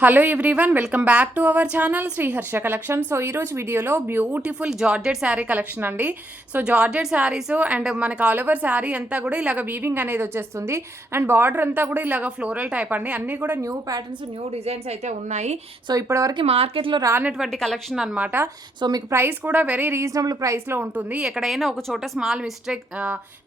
Hello everyone, welcome back to our channel Shri Harsha collection. So ఈరోజు వీడియోలో beautiful georgette sari collection అండి. So georgette saris and మనకి all over sari అంతా కూడా ఇలాగ వీవింగ్ అనేది వచ్చేస్తుంది. అండ్ బార్డర్ అంతా కూడా ఇలాగ ఫ్లోరల్ టైప్ అండి. అన్నీ కూడా న్యూ ప్యాటర్న్స్, న్యూ డిజైన్స్ అయితే ఉన్నాయి. సో ఇప్పటివరకు మార్కెట్లో రానటువంటి కలెక్షన్ అనమాట. సో మీకు ప్రైస్ కూడా వెరీ రీజనబుల్ ప్రైస్లో ఉంటుంది. ఎక్కడైనా ఒక చోట స్మాల్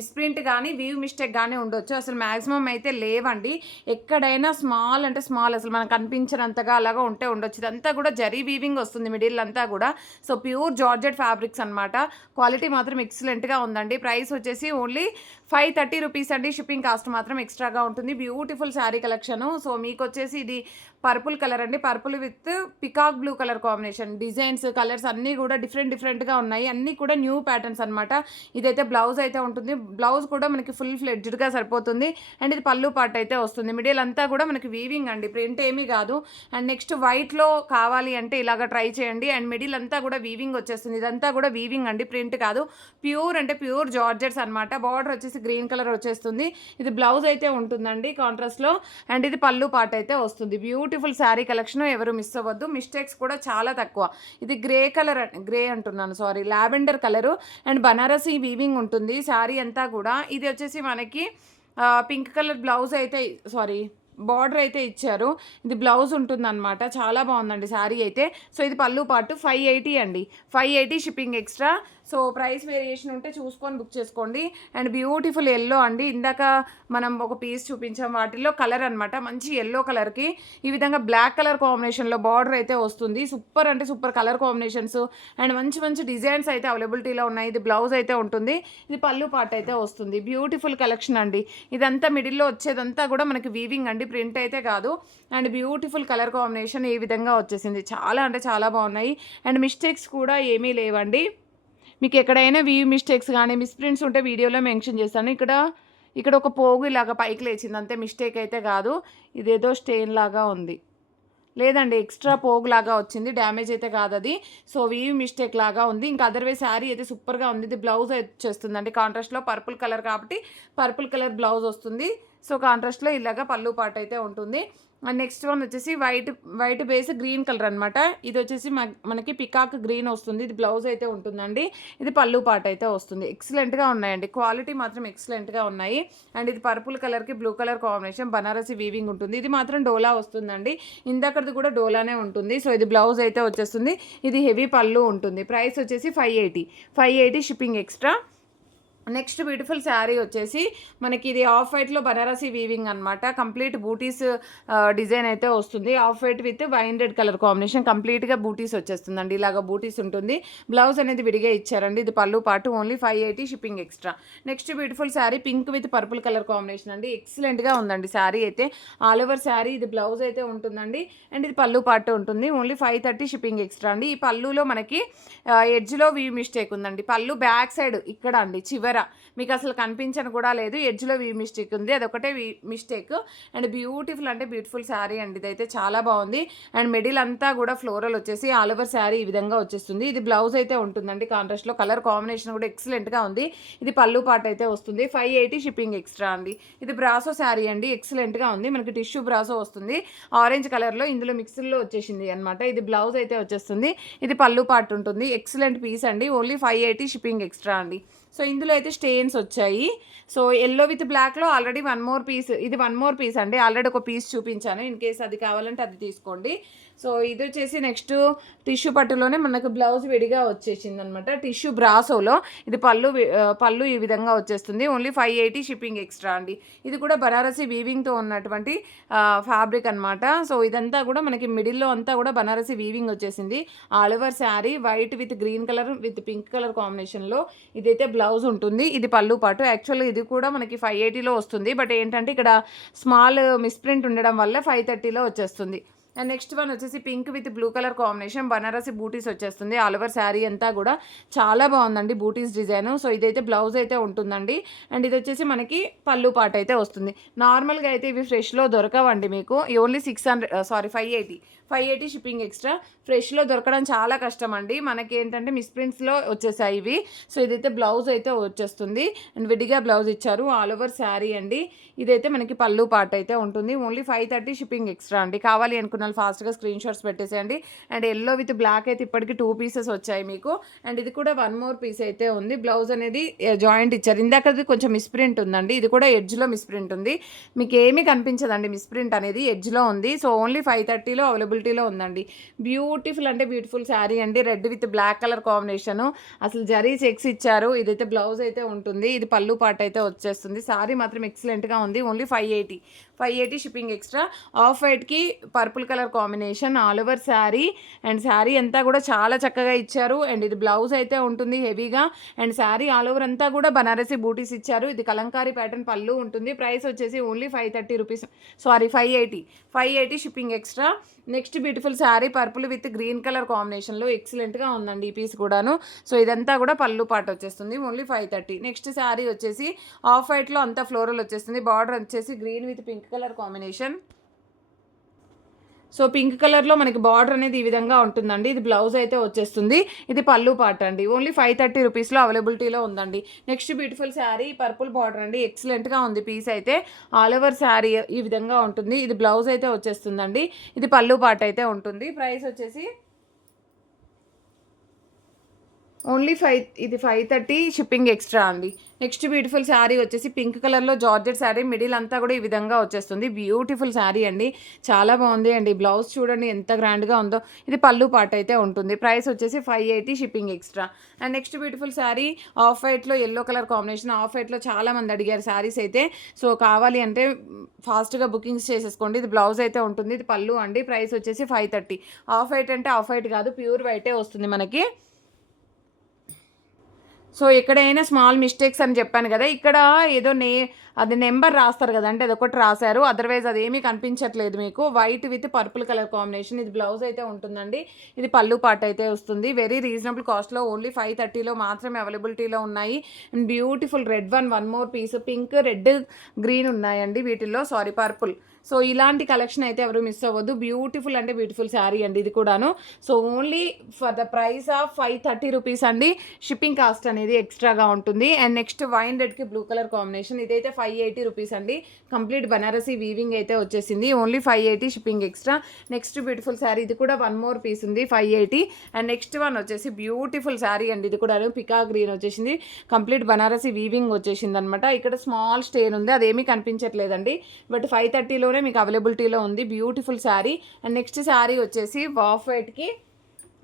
మిస్ప్రింట్ కానీ వీవ్ మిస్టేక్ కానీ ఉండొచ్చు. అసలు మ్యాక్సిమం అయితే లేవండి. ఎక్కడైనా స్మాల్ అంటే స్మాల్, అసలు మనకు కనిపించినంతగా అలాగా ఉండొచ్చు. ఇదంతా కూడా జరీ వీవింగ్ వస్తుంది మిడిల్ అంతా కూడా. సో ప్యూర్ జార్జెట్ ఫ్యాబ్రిక్స్ అనమాట. క్వాలిటీ మాత్రం ఎక్సలెంట్గా ఉందండి. ప్రైస్ వచ్చేసి ఓన్లీ 530 రూపీస్ అండి. షిప్పింగ్ కాస్ట్ మాత్రం ఎక్స్ట్రాగా ఉంటుంది. Beautiful sari collection. సో మీకు వచ్చేసి ఇది పర్పుల్ కలర్ అండి. Purple with peacock blue colour combination. Designs, colours అన్నీ కూడా డిఫరెంట్గా ఉన్నాయి. అన్నీ కూడా న్యూ ప్యాటర్న్స్ అనమాట. ఇదైతే బ్లౌజ్ అయితే ఉంటుంది. బ్లౌజ్ కూడా మనకి ఫుల్ ఫ్లెడ్జ్డ్గా సరిపోతుంది. అండ్ ఇది పళ్ళు పార్ట్ అయితే వస్తుంది. మిడిల్ అంతా కూడా మనకి వీవింగ్ అండి, ప్రింట్ ఏమీ కాదు. అండ్ నెక్స్ట్ వైట్లో కావాలి అంటే ఇలాగ ట్రై చేయండి. అండ్ మిడిల్ అంతా కూడా వీవింగ్ వచ్చేస్తుంది. ఇదంతా కూడా వీవింగ్ అండి, ప్రింట్ కాదు. ప్యూర్ అంటే ప్యూర్ జార్జెట్స్ అనమాట. బార్డర్ వచ్చేసి గ్రీన్ కలర్ వచ్చేస్తుంది. ఇది బ్లౌజ్ అయితే ఉంటుందండి కాంట్రాస్ట్లో. అండ్ ఇది పళ్ళు పార్ట్ అయితే వస్తుంది. బ్యూటిఫుల్ శారీ కలెక్షన్, ఎవరు మిస్ అవ్వద్దు. మిస్టేక్స్ కూడా చాలా తక్కువ. ఇది గ్రే అంటున్నాను, sorry, lavender colour. And Banarasi weaving ఉంటుంది శారీ అంతా కూడా. ఇది వచ్చేసి మనకి పింక్ కలర్ బ్లౌజ్ అయితే, సారీ, బార్డర్ అయితే ఇచ్చారు. ఇది బ్లౌజ్ ఉంటుందన్నమాట. చాలా బాగుందండి శారీ అయితే. సో ఇది పళ్ళు పార్ట్. 580 అండి. 580 shipping extra. So price variation ఉంటే చూసుకొని బుక్ చేసుకోండి. అండ్ బ్యూటిఫుల్ ఎల్లో అండి. ఇందాక మనం ఒక పీస్ చూపించాం, వాటిల్లో కలర్ అనమాట. మంచి ఎల్లో కలర్కి ఈ విధంగా బ్లాక్ కలర్ కాంబినేషన్లో బార్డర్ అయితే వస్తుంది. సూపర్ అంటే సూపర్ కలర్ కాంబినేషన్స్ అండ్ మంచి డిజైన్స్ అయితే అవైలబిలిటీలో ఉన్నాయి. ఇది బ్లౌజ్ అయితే ఉంటుంది. ఇది పళ్ళు పార్ట్ అయితే వస్తుంది. బ్యూటిఫుల్ కలెక్షన్ అండి. ఇదంతా మిడిల్లో వచ్చేదంతా కూడా మనకి వీవింగ్ అండి, ప్రింట్ అయితే కాదు. అండ్ బ్యూటిఫుల్ కలర్ కాంబినేషన్ ఈ విధంగా వచ్చేసింది. చాలా అంటే చాలా బాగున్నాయి. అండ్ మిస్టేక్స్ కూడా ఏమీ లేవండి. మీకు ఎక్కడైనా వీవ్ మిస్టేక్స్ కానీ మిస్ప్రింట్స్ ఉంటే వీడియోలో మెన్షన్ చేస్తాను. ఇక్కడ ఒక పోగు ఇలాగ పైకి లేచింది, అంతే. మిస్టేక్ అయితే కాదు. ఇదేదో స్టెయిన్ లాగా ఉంది, లేదండి, ఎక్స్ట్రా పోగు లాగా వచ్చింది. డ్యామేజ్ అయితే కాదు అది. సో వీవ్ మిస్టేక్ లాగా ఉంది. ఇంకా అదర్వైజ్ శారీ అయితే సూపర్గా ఉంది. ఇది బ్లౌజ్ వచ్చేస్తుందండి కాంట్రాస్ట్లో. పర్పుల్ కలర్ కాబట్టి పర్పుల్ కలర్ బ్లౌజ్ వస్తుంది. సో కాంట్రాస్ట్లో ఇలాగ పళ్ళు పార్ట్ అయితే ఉంటుంది. అండ్ నెక్స్ట్ వన్ వచ్చేసి వైట్ బేస్ గ్రీన్ కలర్ అనమాట. ఇది వచ్చేసి మనకి పికాక్ గ్రీన్ వస్తుంది. ఇది బ్లౌజ్ అయితే ఉంటుందండి. ఇది పళ్ళు పార్ట్ అయితే వస్తుంది. ఎక్సలెంట్గా ఉన్నాయండి. క్వాలిటీ మాత్రం ఎక్సలెంట్గా ఉన్నాయి. అండ్ ఇది పర్పుల్ కలర్కి blue colour combination, Banarasi weaving ఉంటుంది. ఇది మాత్రం డోలా వస్తుందండి. ఇందాకది కూడా డోలానే ఉంటుంది. సో ఇది బ్లౌజ్ అయితే వచ్చేస్తుంది. ఇది హెవీ పళ్ళు ఉంటుంది. ప్రైస్ వచ్చేసి 580 shipping extra. Next beautiful sari వచ్చేసి మనకి ఇది ఆఫ్ వైట్లో బనారసీ వీవింగ్ అనమాట. కంప్లీట్ బూటీస్ డిజైన్ అయితే వస్తుంది. Of white with wine red colour combination. కంప్లీట్గా బూటీస్ వచ్చేస్తుందండి. ఇలాగ బూటీస్ ఉంటుంది. బ్లౌజ్ అనేది విడిగా ఇచ్చారండి. ఇది పళ్ళు పాటు. Only 580 shipping extra. Next beautiful sari pink with purple colour combination అండి. ఎక్సలెంట్గా ఉందండి శారీ అయితే. ఆల్ ఓవర్ శారీ ఇది బ్లౌజ్ అయితే ఉంటుందండి. అండ్ ఇది పళ్ళు పాటు ఉంటుంది. ఓన్లీ 530 షిప్పింగ్ ఎక్స్ట్రా అండి. ఈ పళ్ళులో మనకి ఎడ్జ్లో వీవ్ మిస్టేక్ ఉందండి. పళ్ళు బ్యాక్ సైడ్ ఇక్కడ అండి, చివర మీకు అసలు కనిపించను కూడా లేదు. ఎడ్జ్లో వీ మిస్టేక్ ఉంది, అదొకటే మిస్టేక్. అండ్ బ్యూటిఫుల్ అంటే బ్యూటిఫుల్ శారీ అండి. ఇదైతే చాలా బాగుంది. అండ్ మిడిల్ అంతా కూడా ఫ్లోరల్ వచ్చేసి ఆల్ ఓవర్ శారీ ఈ విధంగా వచ్చేస్తుంది. ఇది బ్లౌజ్ అయితే ఉంటుందండి కాంట్రాస్ట్లో. కలర్ కాంబినేషన్ కూడా ఎక్సలెంట్గా ఉంది. ఇది పళ్ళు పార్ట్ అయితే వస్తుంది. 580 షిప్పింగ్ ఎక్స్ట్రా అండి. ఇది బ్రాసో శారీ అండి. ఎక్సలెంట్గా ఉంది. మనకి టిష్యూ బ్రాసో వస్తుంది ఆరెంజ్ కలర్లో. ఇందులో మిక్స్డ్లో వచ్చేసింది అనమాట. ఇది బ్లౌజ్ అయితే వచ్చేస్తుంది. ఇది పళ్ళు పార్ట్ ఉంటుంది. ఎక్సలెంట్ పీస్ అండి. ఓన్లీ 580 షిప్పింగ్ ఎక్స్ట్రా అండి. సో ఇందులో అయితే స్టెయిన్స్ వచ్చాయి. సో ఎల్లో విత్ బ్లాక్లో ఆల్రెడీ వన్ మోర్ పీస్ అండి. ఆల్రెడీ ఒక పీస్ చూపించాను. ఇన్ కేస్ అది కావాలంటే అది తీసుకోండి. సో ఇది వచ్చేసి నెక్స్ట్ టిష్యూ పట్టులోనే మనకు బ్లౌజ్ విడిగా వచ్చేసింది అనమాట. టిష్యూ బ్రాసోలో ఇది పళ్ళు ఈ విధంగా వచ్చేస్తుంది. ఓన్లీ 580 షిప్పింగ్ ఎక్స్ట్రా అండి. ఇది కూడా బనారసీ వీవింగ్తో ఉన్నటువంటి ఫ్యాబ్రిక్ అనమాట. సో ఇదంతా కూడా మనకి మిడిల్లో అంతా కూడా బనారసీ వీవింగ్ వచ్చేసింది. All over sari white with green colour with pink colour కాంబినేషన్లో ఇదైతే బ్లౌజ్ ఉంటుంది. ఇది పళ్ళు పాటు. యాక్చువల్గా ఇది కూడా మనకి 580లో వస్తుంది. బట్ ఏంటంటే ఇక్కడ స్మాల్ మిస్ప్రింట్ ఉండడం వల్ల 530లో వచ్చేస్తుంది. అండ్ నెక్స్ట్ వన్ వచ్చేసి pink with blue colour combination, Banarasi బూటీస్ వచ్చేస్తుంది. ఆల్ ఓవర్ శారీ అంతా కూడా చాలా బాగుందండి బూటీస్ డిజైన్. సో ఇదైతే బ్లౌజ్ అయితే ఉంటుందండి. అండ్ ఇది వచ్చేసి మనకి పళ్ళు పాట అయితే వస్తుంది. నార్మల్గా అయితే ఇవి ఫ్రెష్లో దొరకవండి మీకు. Only 580 shipping extra. ఫ్రెష్లో దొరకడం చాలా కష్టం అండి. మనకి ఏంటంటే మిస్ప్రింట్స్లో వచ్చేసాయి ఇవి. సో ఇదైతే బ్లౌజ్ అయితే వచ్చేస్తుంది. అండ్ విడిగా బ్లౌజ్ ఇచ్చారు. ఆల్ ఓవర్ శారీ అండి. ఇదైతే మనకి పళ్ళు పాట అయితే ఉంటుంది. ఓన్లీ 530 షిప్పింగ్ ఎక్స్ట్రా అండి. కావాలి అనుకున్న అనుకున్న వాళ్ళు ఫాస్ట్గా స్క్రీన్ షాట్స్ పెట్టేసేయండి. అండ్ ఎల్లో విత్ బ్లాక్ అయితే ఇప్పటికి 2 పీసెస్ వచ్చాయి మీకు. అండ్ ఇది కూడా 1 మోర్ పీస్ అయితే ఉంది. బ్లౌజ్ అనేది జాయింట్ ఇచ్చారు. ఇందాకది కొంచెం మిస్ప్రింట్ ఉందండి, ఇది కూడా ఎడ్జ్లో మిస్ప్రింట్ ఉంది. మీకు ఏమీ కనిపించదండి మిస్ప్రింట్ అనేది, ఎడ్జ్లో ఉంది. సో ఓన్లీ 530లో అవైలబిలిటీలో ఉందండి. బ్యూటిఫుల్ అంటే బ్యూటిఫుల్ శారీ అండి. Red with black colour combination, అసలు జరీ చెక్స్ ఇచ్చారు. ఇదైతే బ్లౌజ్ అయితే ఉంటుంది, ఇది పళ్ళు పాట అయితే వచ్చేస్తుంది. శారీ మాత్రం ఎక్సలెంట్గా ఉంది. Only 580 shipping extra. ఆఫ్ వైట్కి purple colour combination all over sari. And sari అంతా కూడా చాలా చక్కగా ఇచ్చారు. అండ్ ఇది బ్లౌజ్ అయితే ఉంటుంది హెవీగా. అండ్ శారీ ఆల్ ఓవర్ అంతా కూడా బనారసి బూటీస్ ఇచ్చారు. ఇది కలంకారీ ప్యాటర్న్ పళ్ళు ఉంటుంది. ప్రైస్ వచ్చేసి only 530 rupees, sorry 580 shipping extra. Next beautiful sari purple with green colour కాంబినేషన్లో ఎక్సలెంట్గా ఉందండి ఈ పీస్ కూడాను. సో ఇదంతా కూడా పళ్ళు పాట వచ్చేస్తుంది. ఓన్లీ 530. నెక్స్ట్ శారీ వచ్చేసి ఆఫ్ వైట్లో అంతా ఫ్లోరల్ వచ్చేస్తుంది. బార్డర్ వచ్చేసి green with pink colour combination. So pink కలర్లో మనకి బార్డర్ అనేది ఈ విధంగా ఉంటుందండి. ఇది బ్లౌజ్ అయితే వచ్చేస్తుంది. ఇది పళ్ళు పాట అండి. ఓన్లీ 530 రూపీస్లో అవైలబిలిటీలో ఉందండి. Next beautiful sari purple border అండి. ఎక్సలెంట్గా ఉంది పీస్ అయితే. ఆల్ ఓవర్ శారీ ఈ విధంగా ఉంటుంది. ఇది బ్లౌజ్ అయితే వచ్చేస్తుందండి. ఇది పళ్ళు పాట అయితే ఉంటుంది. ప్రైస్ వచ్చేసి ఓన్లీ ఇది 530 షిప్పింగ్ ఎక్స్ట్రా అండి. నెక్స్ట్ బ్యూటిఫుల్ శారీ వచ్చేసి పింక్ కలర్లో జార్జెట్ శారీ, మిడిల్ అంతా కూడా ఈ విధంగా వచ్చేస్తుంది. బ్యూటిఫుల్ శారీ అండి, చాలా బాగుంది అండి. బ్లౌజ్ చూడండి ఎంత గ్రాండ్గా ఉందో. ఇది పళ్ళు పాట అయితే ఉంటుంది. ప్రైస్ వచ్చేసి 580 shipping extra. And next beautiful sari off వైట్లో ఎల్లో కలర్ కాంబినేషన్. ఆఫ్ వైట్లో చాలా మంది అడిగారు శారీస్ అయితే. సో కావాలి అంటే ఫాస్ట్గా బుకింగ్స్ చేసేసుకోండి. ఇది బ్లౌజ్ అయితే ఉంటుంది. ఇది పళ్ళు అండి. ప్రైస్ వచ్చేసి 530. ఆఫ్ వైట్ అంటే ఆఫ్ వైట్ కాదు, ప్యూర్ వైటే వస్తుంది మనకి. సో ఎక్కడైనా స్మాల్ మిస్టేక్స్ అని చెప్పాను కదా, ఇక్కడ ఏదో అది నెంబర్ రాస్తారు కదా, అంటే అదొకటి రాశారు. అదర్వైజ్ అది ఏమీ కనిపించట్లేదు మీకు. White with purple colour combination. ఇది బ్లౌజ్ అయితే ఉంటుందండి. ఇది పళ్ళు పాట అయితే వస్తుంది. వెరీ రీజనబుల్ కాస్ట్లో ఓన్లీ 530లో మాత్రమే అవైలబిలిటీలో ఉన్నాయి. And beautiful red one more piece. Pink, red, green ఉన్నాయండి వీటిల్లో, సారీ పర్పుల్. సో ఇలాంటి కలెక్షన్ అయితే ఎవరు మిస్ అవ్వద్దు. బ్యూటిఫుల్ అంటే బ్యూటిఫుల్ శారీ అండి ఇది కూడాను. So only for the price of 530 rupees అండి. షిప్పింగ్ కాస్ట్ అనేది ఎక్స్ట్రాగా ఉంటుంది. అండ్ నెక్స్ట్ వైన్ రెడ్కి బ్లూ కలర్ కాంబినేషన్. ఇదైతే 580 రూపీస్ అండి. కంప్లీట్ బనారసీ వీవింగ్ అయితే వచ్చేసింది. Only 580 shipping extra. Next beautiful sari, ఇది కూడా 1 మోర్ పీస్ ఉంది, 580. అండ్ నెక్స్ట్ వన్ వచ్చేసి బ్యూటిఫుల్ శారీ అండి. ఇది కూడా పికా గ్రీన్ వచ్చేసింది. కంప్లీట్ బనారసీ వీవింగ్ వచ్చేసింది అనమాట. ఇక్కడ స్మాల్ స్టేన్ ఉంది, అదేమీ కనిపించట్లేదండి. బట్ 530లో మీకు అవైలబిలిటీలో ఉంది. Beautiful sari. And next sari వచ్చేసి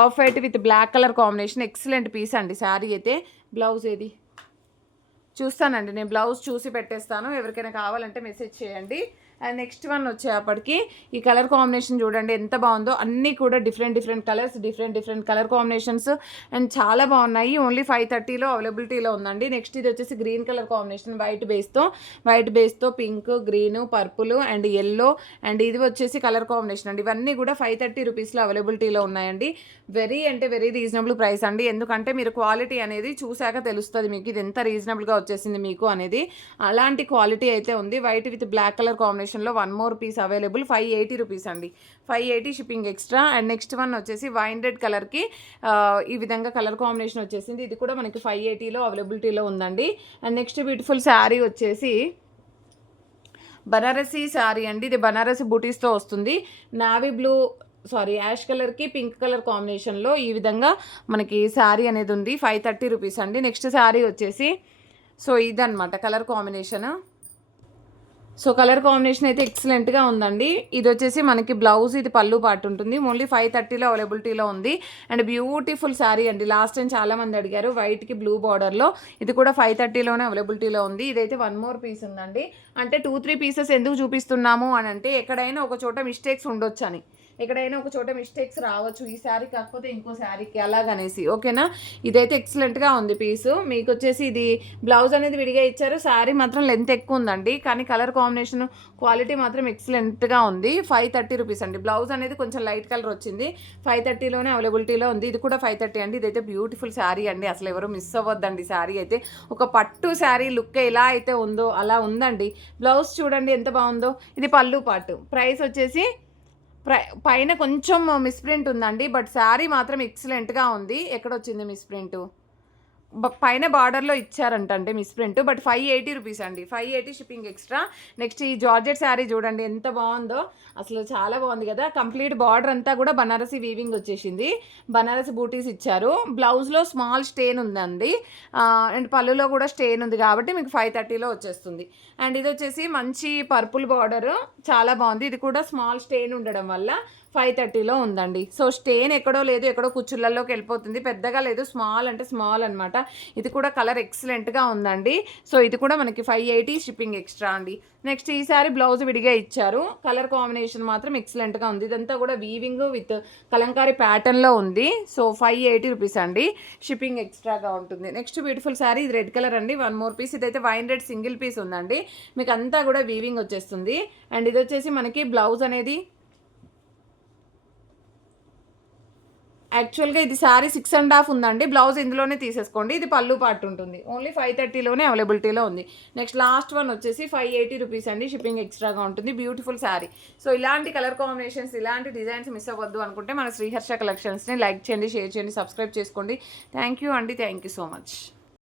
off white with black colour combination. Excellent piece అండి శారీ అయితే. బ్లౌజ్ ఏది చూస్తానండి, నేను బ్లౌజ్ చూసి పెట్టేస్తాను. ఎవరికైనా కావాలంటే మెసేజ్ చేయండి. అండ్ నెక్స్ట్ వన్ వచ్చేప్పటికి ఈ కలర్ కాంబినేషన్ చూడండి ఎంత బాగుందో. అన్నీ కూడా different colours, different colour combinations and చాలా బాగున్నాయి. ఓన్లీ 530లో అవైలబిలిటీలో ఉందండి. నెక్స్ట్ ఇది వచ్చేసి గ్రీన్ కలర్ కాంబినేషన్, వైట్ బేస్తో pink, green, purple and yellow. And ఇది వచ్చేసి కలర్ కాంబినేషన్ అండి. ఇవన్నీ కూడా 530 రూపీస్లో అవైలబిలిటీలో ఉన్నాయండి. వెరీ రీజనబుల్ ప్రైస్ అండి. ఎందుకంటే మీరు క్వాలిటీ అనేది చూశాక తెలుస్తుంది మీకు ఇది ఎంత రీజనబుల్గా వచ్చేసింది మీకు అనేది. అలాంటి క్వాలిటీ అయితే ఉంది. వైట్ విత్ బ్లాక్ కలర్ కాంబినేషన్లో 1 మోర్ పీస్ అవైలబుల్. 580 రూపీస్ అండి. 580 shipping extra. And next one వచ్చేసి వైన్ రెడ్ కలర్కి ఈ విధంగా కలర్ కాంబినేషన్ వచ్చేసింది. ఇది కూడా మనకి 580లో అవైలబిలిటీలో ఉందండి. అండ్ నెక్స్ట్ బ్యూటిఫుల్ శారీ వచ్చేసి బనారసీ శారీ అండి. ఇది బనారసీ బూటీస్తో వస్తుంది. యాష్ కలర్కి పింక్ కలర్ కాంబినేషన్లో ఈ విధంగా మనకి శారీ అనేది ఉంది. 530 రూపీస్ అండి. నెక్స్ట్ శారీ వచ్చేసి సో ఇదన్నమాట colour combination. So colour combination అయితే ఎక్సలెంట్గా ఉందండి. ఇది వచ్చేసి మనకి బ్లౌజ్, ఇది పళ్ళు పాటు ఉంటుంది. ఓన్లీ 530లో అవైలబిలిటీలో ఉంది. అండ్ బ్యూటిఫుల్ శారీ అండి. లాస్ట్ టైం చాలామంది అడిగారు వైట్కి బ్లూ బార్డర్లో. ఇది కూడా 530లోనే అవైలబిలిటీలో ఉంది. ఇదైతే 1 మోర్ పీస్ ఉందండి. అంటే 2-3 పీసెస్ ఎందుకు చూపిస్తున్నాము అని అంటే ఎక్కడైనా ఒక చోట మిస్టేక్స్ ఉండొచ్చు అని, ఎక్కడైనా ఒక చోట మిస్టేక్స్ రావచ్చు. ఈ శారీ కాకపోతే ఇంకో శారీకి అలాగనేసి, ఓకేనా. ఇదైతే ఎక్సలెంట్గా ఉంది పీసు. మీకు వచ్చేసి ఇది బ్లౌజ్ అనేది విడిగా ఇచ్చారు. శారీ మాత్రం లెంత్ ఎక్కువ ఉందండి, కానీ కలర్ కాంబినేషన్ క్వాలిటీ మాత్రం ఎక్సలెంట్గా ఉంది. 530 రూపీస్ అండి. బ్లౌజ్ అనేది కొంచెం లైట్ కలర్ వచ్చింది. 530లోనే అవైలబిలిటీలో ఉంది. ఇది కూడా 530 అండి. ఇదైతే బ్యూటిఫుల్ శారీ అండి. అసలు ఎవరు మిస్ అవ్వద్దండి. శారీ అయితే ఒక పట్టు శారీ లుక్ ఎలా అయితే ఉందో అలా ఉందండి. బ్లౌజ్ చూడండి ఎంత బాగుందో. ఇది పళ్ళు పాటు. ప్రైస్ వచ్చేసి పైన కొంచెం మిస్ప్రింట్ ఉందండి, బట్ శారీ మాత్రం ఎక్సలెంట్గా ఉంది. ఎక్కడ వచ్చింది మిస్ప్రింట్? పైన బార్డర్లో ఇచ్చారంట అంటే మిస్ ప్రింట్, బట్ 580 రూపీస్ అండి, 580 షిప్పింగ్ ఎక్స్ట్రా. నెక్స్ట్ ఈ జార్జెట్ శారీ చూడండి ఎంత బాగుందో, అసలు చాలా బాగుంది కదా. కంప్లీట్ బార్డర్ అంతా కూడా బనారసి వీవింగ్ వచ్చేసింది, బనారసి బూటీస్ ఇచ్చారు. బ్లౌజ్లో స్మాల్ స్టెయిన్ ఉందండి, అండ్ పళ్ళులో కూడా స్టెయిన్ ఉంది కాబట్టి మీకు 530లో వచ్చేస్తుంది. అండ్ ఇది వచ్చేసి మంచి పర్పుల్ బార్డర్, చాలా బాగుంది. ఇది కూడా స్మాల్ స్టెయిన్ ఉండడం వల్ల 530లో ఉందండి. సో స్టెయిన్ ఎక్కడో లేదు, ఎక్కడో కుచ్చుళ్ళలోకి వెళ్ళిపోతుంది, పెద్దగా లేదు, స్మాల్ అంటే స్మాల్ అనమాట. ఇది కూడా కలర్ ఎక్సలెంట్గా ఉందండి. సో ఇది కూడా మనకి 580 షిప్పింగ్ ఎక్స్ట్రా అండి. నెక్స్ట్ ఈసారి బ్లౌజ్ విడిగా ఇచ్చారు, కలర్ కాంబినేషన్ మాత్రం ఎక్సలెంట్గా ఉంది. ఇదంతా కూడా వీవింగ్ విత్ కలంకారీ ప్యాటర్న్లో ఉంది. సో 580 రూపీస్ అండి, షిప్పింగ్ ఎక్స్ట్రాగా ఉంటుంది. నెక్స్ట్ బ్యూటిఫుల్ శారీ, ఇది రెడ్ కలర్ అండి, వన్ మోర్ పీస్. ఇదైతే వైన్ రెడ్ సింగిల్ పీస్ ఉందండి, మీకు అంతా కూడా వీవింగ్ వచ్చేస్తుంది. అండ్ ఇది వచ్చేసి మనకి బ్లౌజ్ అనేది యాక్చువల్గా ఇది శారీ 6.5 ఉందండి, బ్లౌజ్ ఇందులోనే తీసేసుకోండి. ఇది పళ్ళు పార్ట్ ఉంటుంది, ఓన్లీ 530లోనే అవైలబిలిటీలో ఉంది. నెక్స్ట్ లాస్ట్ వన్ వచ్చేసి 580 రూపీస్ అండి, షిప్పింగ్ ఎక్స్ట్రాగా ఉంటుంది. బ్యూటిఫుల్ శారీ. సో ఇలాంటి కలర్ కాంబినేషన్స్, ఇలాంటి డిజైన్స్ మిస్ అవ్వద్దు అనుకుంటే మన శ్రీహర్ష కలెక్షన్స్ని లైక్ చేయండి, షేర్ చేయండి, సబ్స్క్రైబ్ చేసుకోండి. థ్యాంక్ యూ అండి, థ్యాంక్ యూ సో మచ్.